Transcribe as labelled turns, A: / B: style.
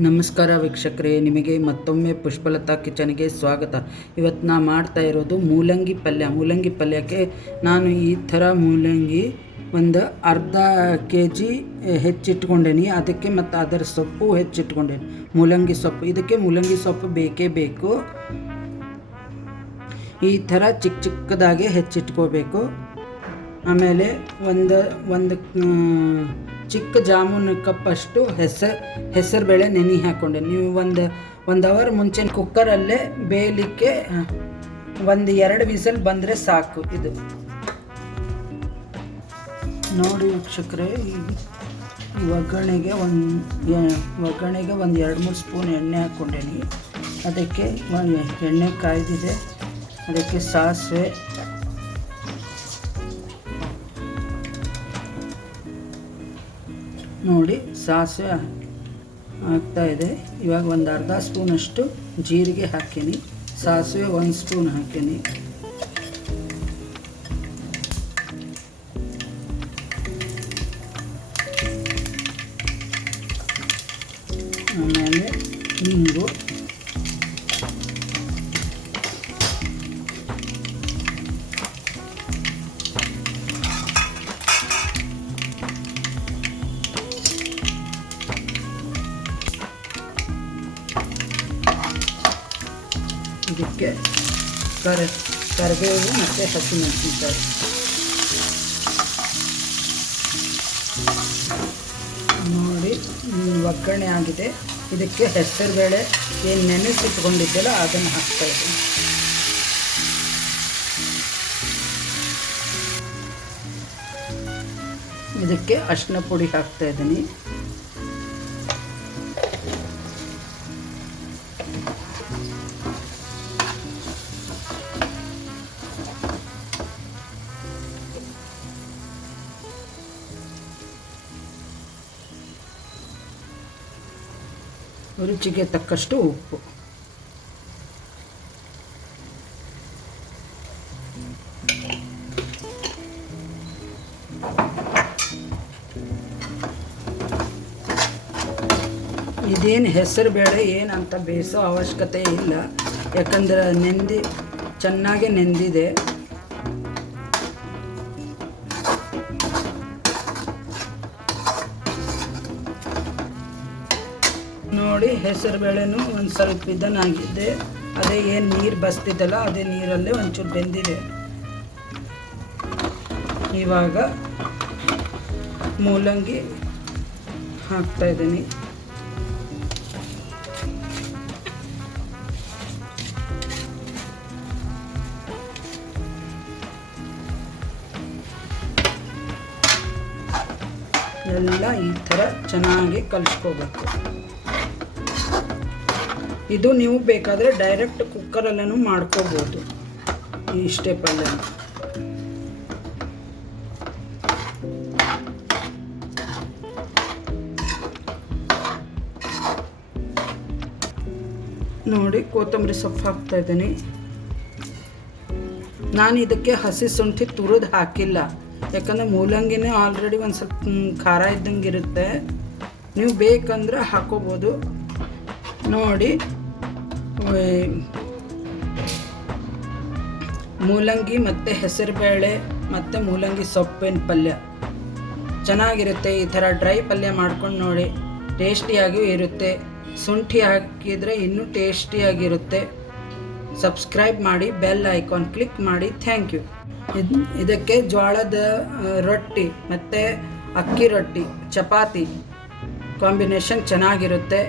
A: ನಮಸ್ಕಾರ ವೀಕ್ಷಕರೇ, ನಿಮಗೆ ಮತ್ತೊಮ್ಮೆ ಪುಷ್ಪಲತಾ ಕಿಚನ್ಗೆ ಸ್ವಾಗತ. ಇವತ್ತು ನಾ ಮಾಡ್ತಾ ಇರೋದು ಮೂಲಂಗಿ ಪಲ್ಯ. ಮೂಲಂಗಿ ಪಲ್ಯಕ್ಕೆ ನಾನು ಈ ಥರ ಮೂಲಂಗಿ ಒಂದು ಅರ್ಧ ಕೆ ಜಿ ಹೆಚ್ಚಿಟ್ಕೊಂಡೇನಿ. ಅದಕ್ಕೆ ಮತ್ತು ಅದರ ಸೊಪ್ಪು ಹೆಚ್ಚಿಟ್ಕೊಂಡೇನಿ. ಮೂಲಂಗಿ ಸೊಪ್ಪು. ಇದಕ್ಕೆ ಮೂಲಂಗಿ ಸೊಪ್ಪು ಬೇಕೇ ಬೇಕು. ಈ ಥರ ಚಿಕ್ಕ ಚಿಕ್ಕದಾಗೆ ಹೆಚ್ಚಿಟ್ಕೋಬೇಕು. ಆಮೇಲೆ ಒಂದು ಒಂದು ಚಿಕ್ಕ ಜಾಮೂನ್ ಕಪ್ಪಷ್ಟು ಹೆಸರು ಹೆಸರು ಬೇಳೆ ನೆನೆ ಹಾಕ್ಕೊಂಡೆ ನೀವು ಒಂದು ಒಂದು ಅವರ್ ಮುಂಚೆ ಕುಕ್ಕರಲ್ಲೇ ಬೇಯಲಿಕ್ಕೆ ಒಂದು ಎರಡು ವಿಸಲ್ ಬಂದರೆ ಸಾಕು ಇದು. ನೋಡಿ ವೀಕ್ಷಕರೇ, ಈ ಒಗ್ಗರಣೆಗೆ ಒಂದು ಒಗ್ಗರಣೆಗೆ ಒಂದು ಎರಡು ಮೂರು ಸ್ಪೂನ್ ಎಣ್ಣೆ ಹಾಕ್ಕೊಂಡೇನಿ ಅದಕ್ಕೆ ಎಣ್ಣೆ ಕಾಯ್ದಿದೆ. ಅದಕ್ಕೆ ಸಾಸಿವೆ ನೋಡಿ ಸಾಸಿವೆ ಹಾಕ್ತಾ ಇದೆ. ಇವಾಗ ಒಂದು ಅರ್ಧ ಸ್ಪೂನಷ್ಟು ಜೀರಿಗೆ ಹಾಕೀನಿ ಸಾಸಿವೆ ಒಂದು ಸ್ಪೂನ್ ಹಾಕೀನಿ ಆಮೇಲೆ ಹಿಂಗು ಇದಕ್ಕೆ ಕರೆ, ಕರಿಬೇವು ಮತ್ತು ಹಸಿಮೆಣಸಿನಕಾಯಿ. ನೋಡಿ ಒಗ್ಗರಣೆ ಆಗಿದೆ. ಇದಕ್ಕೆ ಹೆಸರು ಬೇಳೆ ಏನು ನೆನೆಸಿಟ್ಕೊಂಡಿದ್ದೆಲ್ಲ ಅದನ್ನು ಹಾಕ್ತಾ ಇದ್ದೀನಿ. ಇದಕ್ಕೆ ಅರಿಶಿನ ಪುಡಿ ಹಾಕ್ತಾ ಇದ್ದೀನಿ. ರುಚಿಗೆ ತಕ್ಕಷ್ಟು ಉಪ್ಪು. ಇದೇನು ಹೆಸರು ಬೇಳೆ ಏನಂತ ಬೇಯಿಸೋ ಅವಶ್ಯಕತೆ ಇಲ್ಲ. ಯಾಕಂದ್ರೆ ನೆಂದಿ ಚೆನ್ನಾಗಿ ನೆಂದಿದೆ. ನೋಡಿ, ಹೆಸರು ಬೇಳೆನೂ ಒಂದು ಸ್ವಲ್ಪ ಇದನ್ನಾಗಿದೆ ಅದೇ ಏನು ನೀರು ಬಸ್ತಿದ್ದಲ್ಲ, ಅದೇ ನೀರಲ್ಲೇ ಒಂಚೂರು ಬೆಂದಿದೆ. ಇವಾಗ ಮೂಲಂಗಿ ಹಾಕ್ತಾ ಇದ್ದೀನಿ. ಎಲ್ಲ ಈ ಥರ ಚೆನ್ನಾಗಿ ಕಲಿಸ್ಕೋಬೇಕು. ಇದು ನೀವು ಬೇಕಾದರೆ ಡೈರೆಕ್ಟ್ ಕುಕ್ಕರಲ್ಲೂ ಮಾಡ್ಕೋಬೋದು. ಈ ಸ್ಟೆಪಲ್ಲ ನೋಡಿ, ಕೊತ್ತಂಬರಿ ಸೊಪ್ಪು ಹಾಕ್ತಾ ಇದ್ದೀನಿ. ನಾನು ಇದಕ್ಕೆ ಹಸಿ ಶುಂಠಿ ತುರಿದು ಹಾಕಿಲ್ಲ. ಯಾಕಂದರೆ ಮೂಲಂಗಿನೇ ಆಲ್ರೆಡಿ ಒಂದು ಸ್ವಲ್ಪ ಖಾರ ಇದ್ದಂಗೆ ಇರುತ್ತೆ. ನೀವು ಬೇಕಂದ್ರೆ ಹಾಕೋಬೋದು. ನೋಡಿ ಮೂಲಂಗಿ ಮತ್ತು ಹೆಸರುಬೇಳೆ ಮತ್ತು ಮೂಲಂಗಿ ಸೊಪ್ಪಿನ ಪಲ್ಯ. ಚೆನ್ನಾಗಿರುತ್ತೆ ಈ ಥರ ಡ್ರೈ ಪಲ್ಯ ಮಾಡ್ಕೊಂಡು ನೋಡಿ. ಟೇಸ್ಟಿಯಾಗಿಯೂ ಇರುತ್ತೆ. ಶುಂಠಿ ಹಾಕಿದರೆ ಇನ್ನೂ ಟೇಸ್ಟಿಯಾಗಿರುತ್ತೆ. ಸಬ್ಸ್ಕ್ರೈಬ್ ಮಾಡಿ, ಬೆಲ್ ಐಕಾನ್ ಕ್ಲಿಕ್ ಮಾಡಿ. Thank you. ಇದು ಇದಕ್ಕೆ ಜೋಳದ ರೊಟ್ಟಿ ಮತ್ತು ಅಕ್ಕಿ ರೊಟ್ಟಿ, ಚಪಾತಿ ಕಾಂಬಿನೇಷನ್ ಚೆನ್ನಾಗಿರುತ್ತೆ.